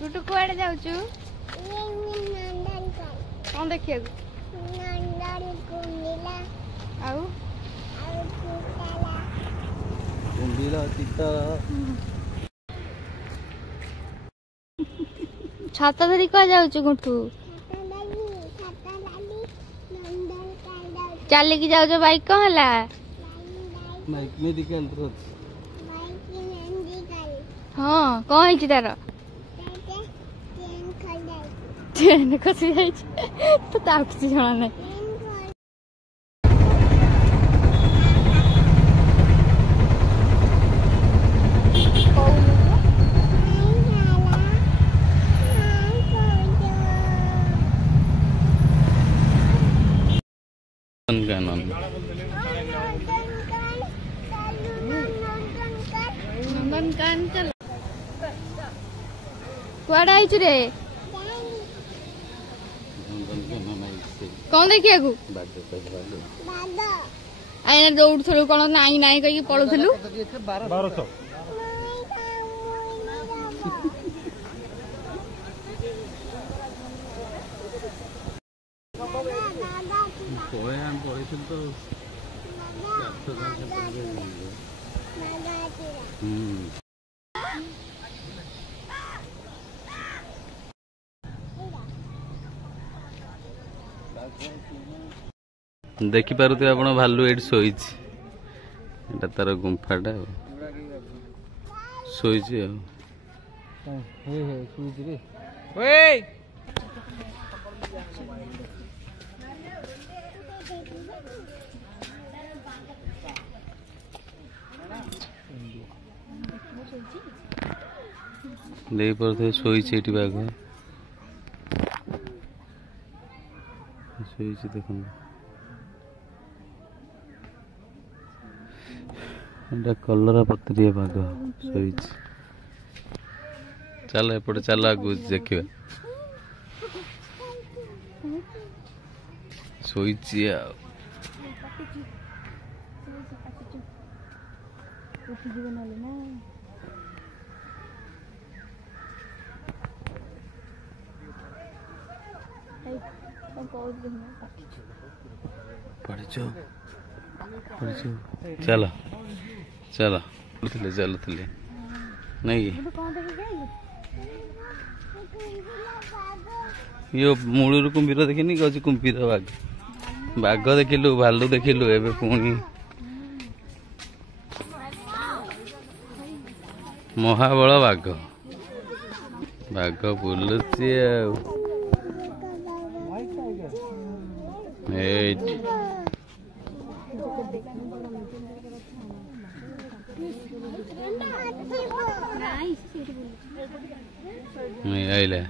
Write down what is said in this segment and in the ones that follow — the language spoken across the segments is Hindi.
गुटू कुआड़े जाऊचु कौन देखिए आउ छाता धरी कुआ जाऊचु गुटू चल की जाऊच बाइक कौन है हाँ कौन है तार ट्रेन खसी जाए तो किसी जना ना नंदनकान चल कुआड़ा आई रे कौन देखिए आईना दौड़ थलु कौन नाई नाई कहीं पड़ुलु 1200 देखी पारुथे आपण भालू एट सोईच एटा तार गुंफाटा सोईच देख पारे सोईच एटी बाघ सोईच देख कलरा पत्रिया बाघ सोईच चल एपटे चल आगु देखिए सोईच चलो चलो चलुले नहीं यो मूलर कुंभीर देखनी कौच कुंभीर बाघ बाघ देखिलु भालू देखिलु एबे पुणी महाबल बाघ बाघ बुलुची आइले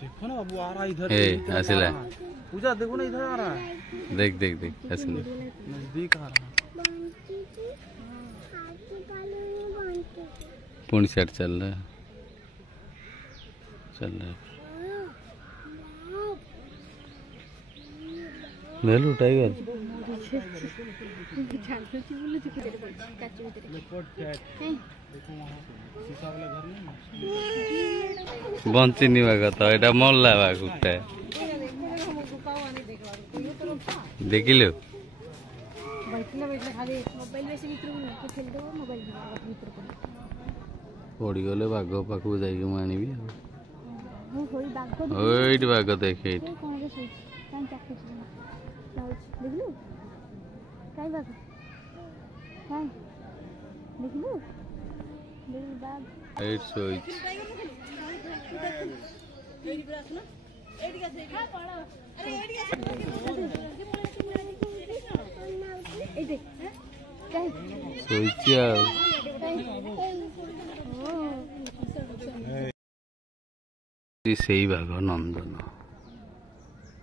देखो ना बाबू आ रहा इधर आसिला पूजा देखो ना इधर आ रहा है देख देख देख आसिला नजदीक आ रहा पुणी सेट चल रहा भेलू टाइगर बंचिनी बाघ तो एटा मल्ला बाघ उठे देखिलु पड़ी गले बाघ पाखु जाइए मुझे आनबी बाघ देखे ସେଇ ବାଘ ନନ୍ଦନ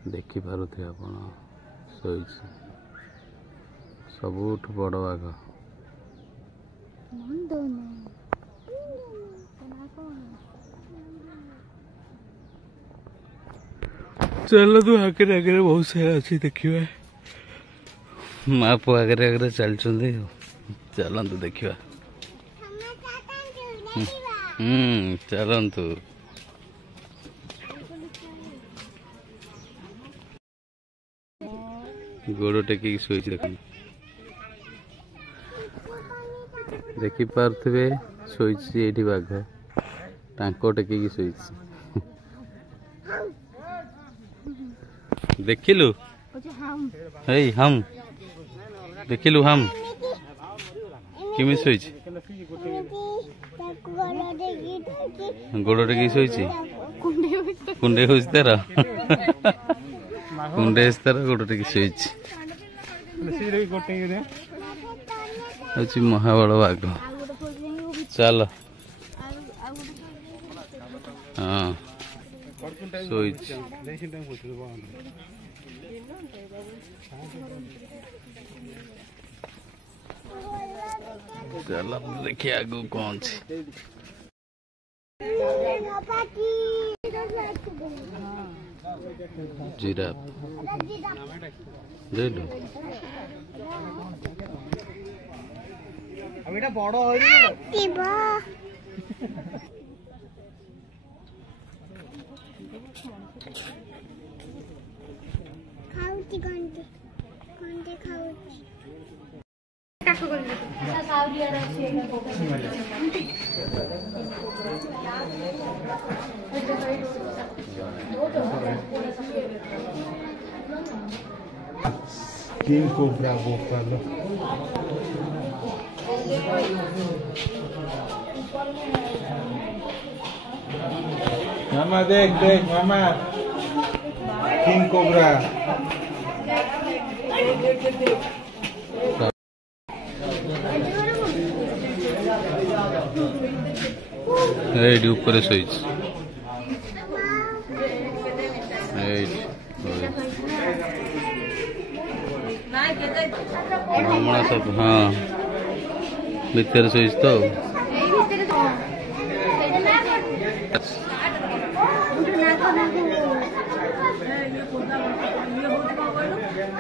ଦେଖିପାରୁଥିବେ ଆପଣ ଶୋଇଛି ସବୁଠୁ ବଡ଼ ବାଘ ଚାଲନ୍ତୁ ଆଗରେ ଆଗରେ ବହୁତ ସାରା ଅଛି ଦେଖିବା ମା ପୁଅ ଆଗରେ ଆଗରେ ଚାଲିଛନ୍ତି ଚାଲନ୍ତୁ ଦେଖିବା ଚାଲନ୍ତୁ ଗୋଡ଼ ଟେକିକି ଶୋଇଛି ଦେଖନ୍ତୁ ଦେଖିପାରୁଥିବେ ଶୋଇଛି ଏଇଠି ବାଘ ଟାଙ୍କ ଟେକିକି ଶୋଇଛି ଦେଖିଲୁ ହେଇ ହମ୍ ଦେଖିଲୁ ହମ୍ କେମିତି ଶୋଇଛି ଗୋଡ଼ ଟେକିକି ଶୋଇଛି କୁଣ୍ଡେଇ ହଉଛି ତାର କୁଣ୍ଡେଇ ହଉଛି ତାର ଗୋଡ଼ ଟେକି ଶୋଇଛି ହଉଛି ମହାବଳ ବାଘ ଚାଲ ହଁ ଶୋଇଛି ଚାଲ ଦେଖିଆ ଆଗକୁ କଣ ଅଛି ଜିରାଫ ବୁଝିଲୁ ବଡ ଖାଉଛି କଣ୍ଟେ ଖାଉଛି किंग कोब्रा बोकालो मामा देख देख मामा किंग कोब्रा ଏଇଠି ଉପରେ ଶୋଇଛି ଏଇଠି ଭ୍ରମଣ ସବୁ ହଁ ଭିତରେ ଶୋଇଛି ତ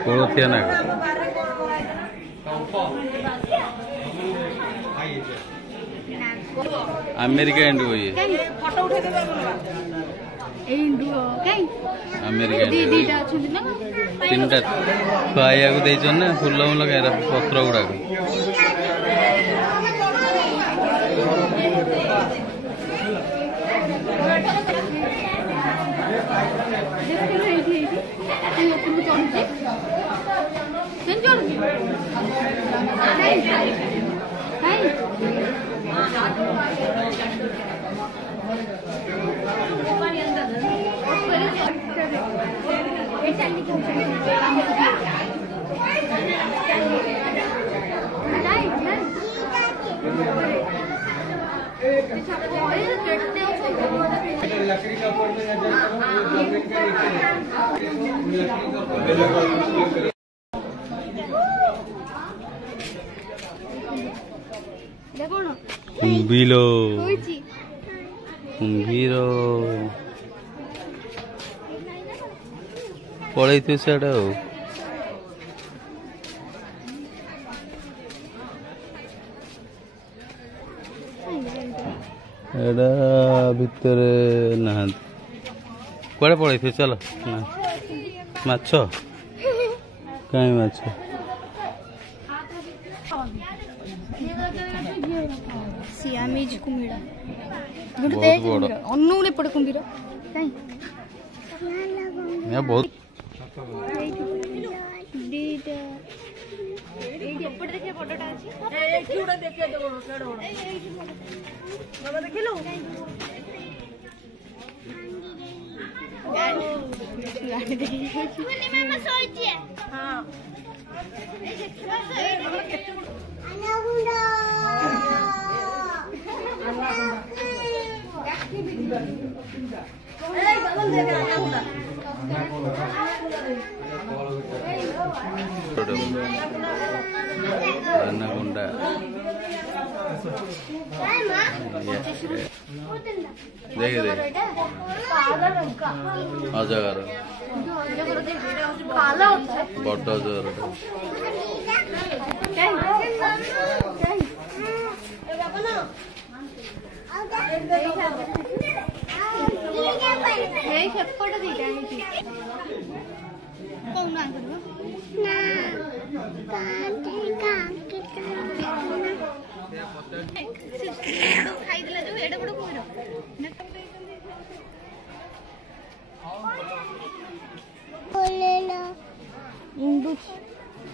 କୋଳଥିଆ ନାଗ अमेरिका इंडुओ ये फोटो उठे देबा इंडुओ काई अमेरिका दीटा अछन ना तीनटा खाया को देइछन ना फूल लगा पत्र गुडा को लकड़ी का ऊपर में कुंभीर कुंभीर पलैथिव सियाडे एडा भितर ना कुआडे पलैथिव चल माछ कहीं माछ सियामीज कुंभीर गुडते अन्नु ने पड़े कुंभीर काई या बहुत दीटा एडी ऊपर देखिए फोटोटा अछि एठी उडा देखिए तो केडो बाबा देखिलो गाड़ी देखिए मुन्नी मामा सोईची हां ए देखियो अन्ना गुंडा अनाकोंडा देख दे अजगर बड़ अजगर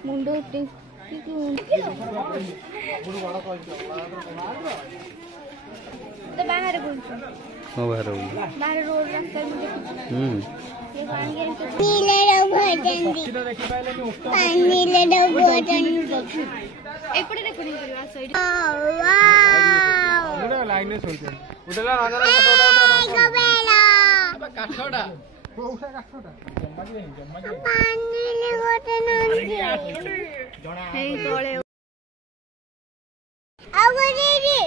मुंडो तो बाहर बाहर रोड रास्ता नीले रंग नीले रंग एपटे देखो नहीं साइड उधर लाइन में सोलते उधर ला आना गबेला काठोड़ा वो उठा काठोड़ा जम्मा के पानी ले गोटे नंदी हे तोळे अब दीदी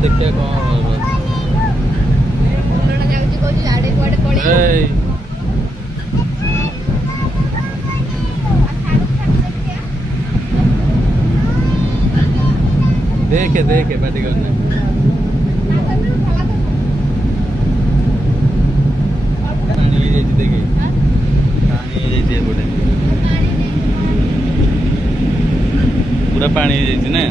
देखिए कौन देखे देखे बैठी करने पानी देखे पानी पूरा पानी ना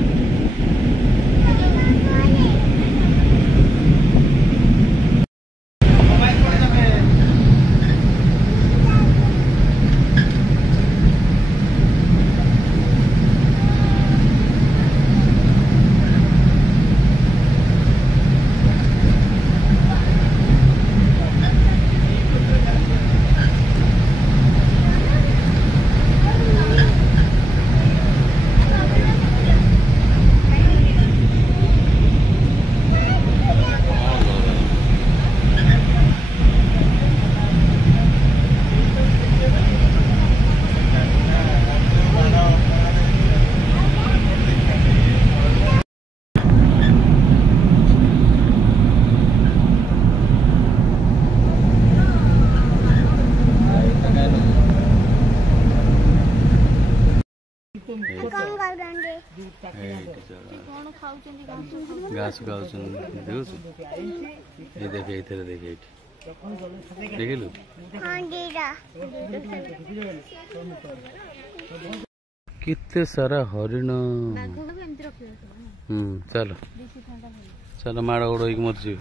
घास खाऊ देखे देखे देखिलु कितने सारा हरिण चलो चलो माड़ गोड़ हो मरजी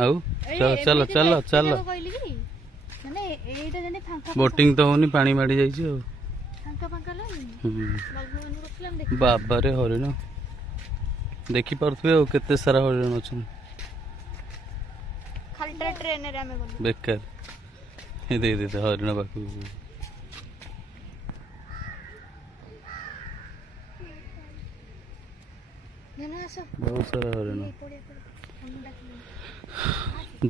आउ चलो चलो चलो चलो बोटिंग तो होनी पानी माड़ी जाइए बाबारे हरिण देखी पारे केते सारा हरिण अच्छा बेकार दे हरिण पाख बहुत सारा हरिण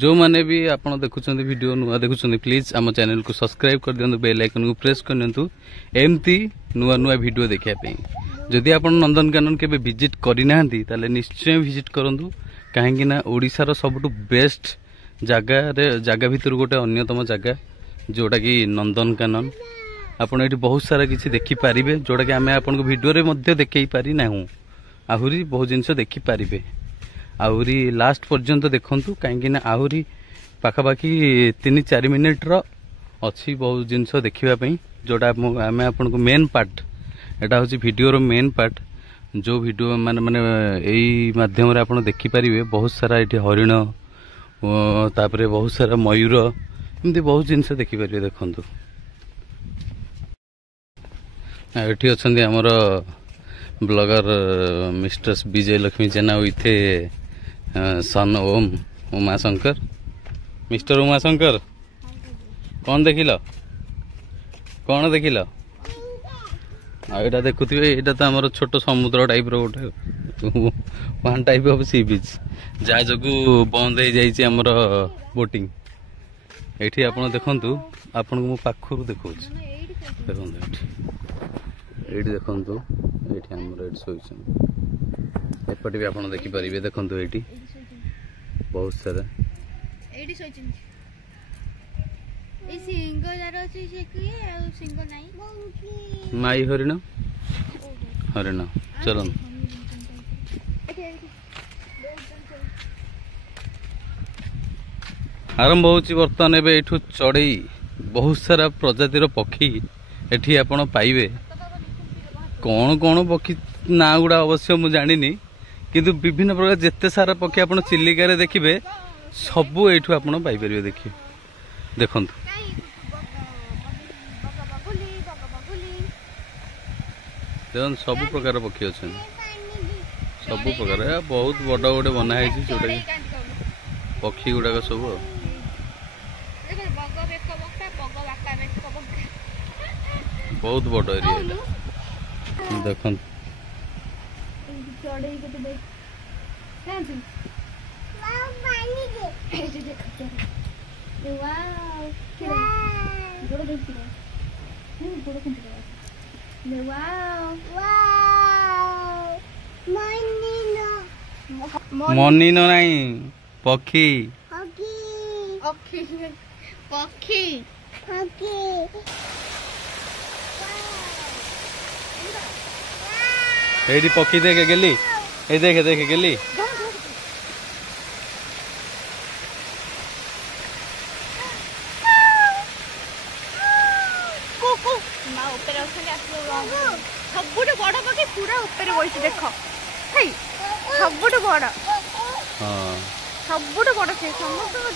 जो माने भी आपण देखुछन्ती वीडियो नुआ देखुछन्ती प्लीज आम चैनल को सब्सक्राइब कर दियंतु बेल आइकन को प्रेस कर दियंतु एमती नुआ नुआ वीडियो देखिया पे जदि आपण नंदनकानन केबे विजिट करि नाहंती ताले निश्चय विजिट करंतु काहेकि ना ओडिसा रो सबटु बेस्ट जगह भितर गोटे अन्यतम जगह जोटा कि नंदनकानन आपण एठी बहुत सारा किछि देखि पारिबे जोटा कि आमे आपण को वीडियो रे मध्ये देखै पारि नाहु आहुरी बहुत जिनस देखि पारिबे आहुरी लास्ट पर्यंत देखंतु काहेकि ना आहुरी पाखापाखि 3-4 मिनिट रो अछि बहुत जिनस देखिबा पई जोटा आमे आपण को मेन पार्ट एटा होछि वीडियो रो मेन पार्ट जो वीडियो माने माने एई माध्यम रे आपण देखि पारिबे बहुत सारा एठी हरिण तापरे बहुत सारा मयूर एमती बहुत जिनस देखि पारिबे देखंतु ଏଠି ଅଛନ୍ତି ଆମର blogger Mrs Vijay Lakshmi Jena with son Om Umashankar. Mister Umashankar କ'ଣ ଦେଖିଲ କ'ଣ ଦେଖିଲ? ଆଉ ଏଇଟା ଦେଖୁଥିବେ, ଏଇଟା ତ ଆମର ଛୋଟ ସମୁଦ୍ର ଟାଇପ୍ର ଗୋଟେ one type of sea beach, ଯାହା ଯୋଗୁଁ ବନ୍ଦ ହେଇଯାଇଛି ଆମର ବୋଟିଂ। ଏଇଠି ଆପଣ ଦେଖନ୍ତୁ, ଆପଣଙ୍କୁ ମୁଁ ପାଖରୁ ଦେଖାଉଛି, ଦେଖନ୍ତୁ ଏଇଠି ଦେଖନ୍ତୁ, ଏଇଠି ଆମର ଏଇଠି ଶୋଇଛନ୍ତି, ଏପଟେ ବି ଆପଣ ଦେଖିପାରିବେ। ଦେଖନ୍ତୁ ଏଇଠି ବହୁତ ସାରା ଏଇଠି ଶୋଇଛନ୍ତି। ଏଇ ସିଂହ ଯାର ଅଛି ସେ କିଏ? ଆଉ ସିଂହ ନାହିଁ। ମାଇ ହରିଣ ହରିଣ ଚାଲନ୍ତୁ। ଆରମ୍ଭ ହେଉଛି ବର୍ତ୍ତମାନ। ଏବେ ଏଇଠୁ ଚଢ଼େଇ, ବହୁତ ସାରା ପ୍ରଜାତିର ପକ୍ଷୀ ଏଠି ଆପଣ ପାଇବେ। କ'ଣ କ'ଣ ପକ୍ଷୀ ନାଁ ଗୁଡ଼ା ଅବଶ୍ୟ ମୁଁ ଜାଣିନି, କିନ୍ତୁ ବିଭିନ୍ନ ପ୍ରକାର ଯେତେ ସାରା ପକ୍ଷୀ ଆପଣ ଚିଲିକାରେ ଦେଖିବେ ସବୁ ଏଇଠୁ ଆପଣ ପାଇପାରିବେ। ଦେଖିବେ, ଦେଖନ୍ତୁ ଦେଖନ୍ତୁ ସବୁ ପ୍ରକାର ପକ୍ଷୀ ଅଛନ୍ତି, ସବୁ ପ୍ରକାର। ବହୁତ ବଡ଼ ଗୋଟେ ବନା ହେଇଛି ଯୋଉଟାକି ପକ୍ଷୀ ଗୁଡ଼ାକ ସବୁ। ଆଉ ବହୁତ ବଡ଼ ଏରିଆ ଏଇଟା, ଦେଖନ୍ତୁ। ମନିନ ନାହିଁ, ପକ୍ଷୀ ପକ୍ଷୀ এইটি পক্ষী দেখে গেলি, এই দেখে দেখে গেলি। ସବୁଠୁ ବଡ ପକ୍ଷୀ ପୁରା ଉପରେ ବଇଛି, ଦେଖ ସବୁଠୁ ବଡ, ସବୁଠୁ ବଡ ସେ ସମସ୍ତଙ୍କ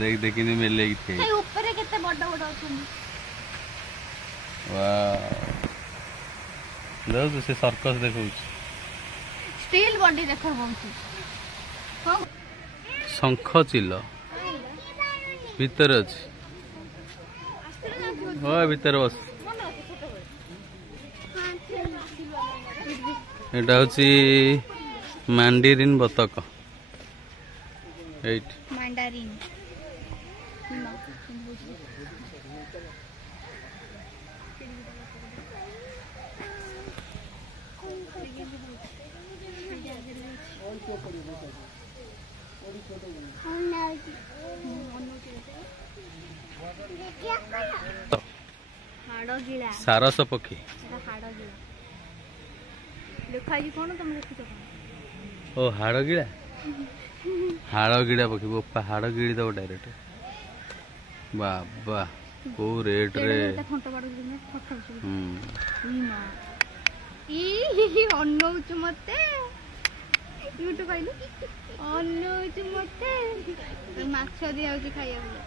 देख देखिनी मेले थे ଉପରେ କେତେ ବଡ ବଡ ଅଛନ୍ତି। वाह देख से सर्कस देखौ स्टील बॉडी देख बहुत शंख चिल भीतर अछि ओ भीतर बस। एटा होची मैंडेरिन बतक, एट मैंडेरिन सारस पक्षी ओ हाड़गिड़ा हाड़गिड़ा पक्षी बोपा हाड़गिड़ी दब डायरेक्ट बाबा को रेट रे ଅନଉଛୁ ମତେ ୟୁଟ୍ୟୁବ କହିଲୁ ଅନଉଛୁ ମତେ ମାଛ ଦିଆହଉଛି ଖାଇବାକୁ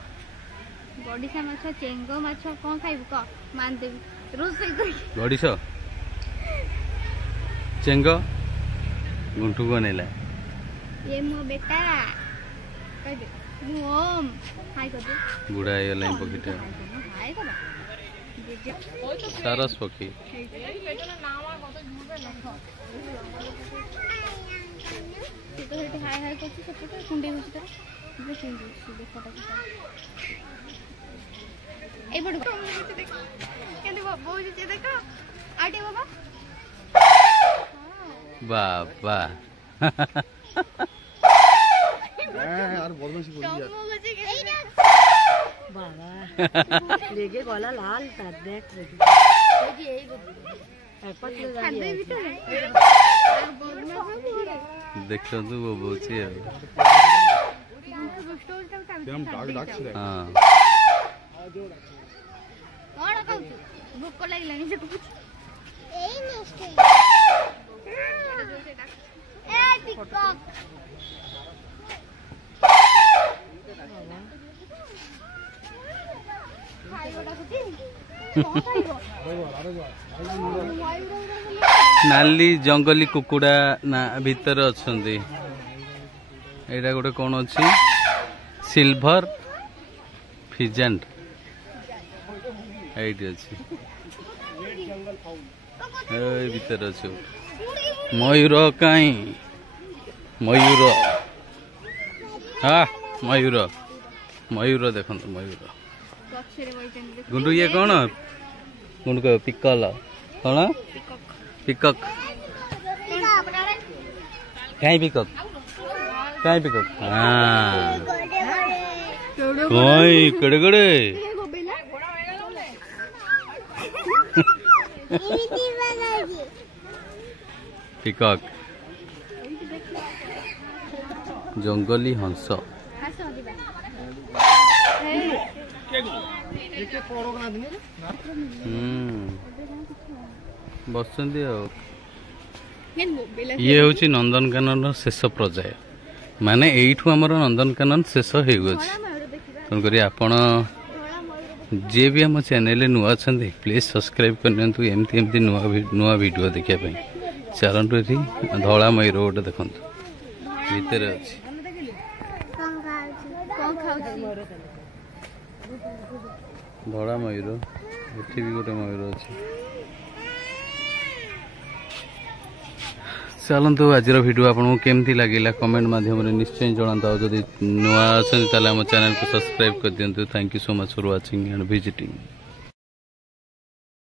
ଗଡ଼ିଶା ମାଛ ଚେଙ୍ଗ ମାଛ କଣ ଖାଇବୁ କହ ମାନିଦେବି ରୋଷେଇ କରି ଗଡ଼ିଶ ଚେଙ୍ଗ ଗୁଣ୍ଠୁ ବନେଇଲା ये मो बेटा कहदे मु ओम हाय कहदे बुढ़ा ହେଇଗଲା ପକ୍ଷୀଟା हाय करा सारस पक्षी तो हेटे हाय हाय करछि सेपटे कुंडे होछि तर जे कुंडे देखटा ए बड़ देख केंदे बाबू जे देखो आटे बाबा बाबा यार बदमाशी बोल दिया बाबा लेके गला लाल तार देख रे जी यही पतले खादे जाई भीतर देखो तो वो बोची है हम डाक डाक से हां कौन कहू भूख लागलानी से कुछ এই নেক্সট এ টিকটক नाली जंगली कुकुड़ा ना भीतर अच्छे एटा गोटे कौन अच्छी सिल्वर फिजेंट एटी अच्छी भीतर अच्छे मयूर कहीं मयूर हाँ मयूर मयूर देखो मयूर गुंडू ये कौन गुंडू कह पिकल कौन पिकक कहीं पिकक कहीं पिकक हाँ कहीं कड़े कड़े पिकक जंगली हंस बस ये हूँ नंदनकानन शेष पर्याय माने यू आम नंदनकानन शेष हो तेणुक आपण जे भी आम चैनल नुआ अच्छा प्लीज सब्सक्राइब करनी एमती नुआ वीडियो देखापी चलतु ये धला मयूर गोटे देखु भितर अच्छी धड़ा मयूर एठी भी गोटे मयूर अच्छी चलतु आज वीडियो आपको केमती लगे कमेंट माध्यम निश्चय जनाता जदि नुआ अच्छा चैनल को सब्सक्राइब कर दिंतु thank you so much for watching and visiting.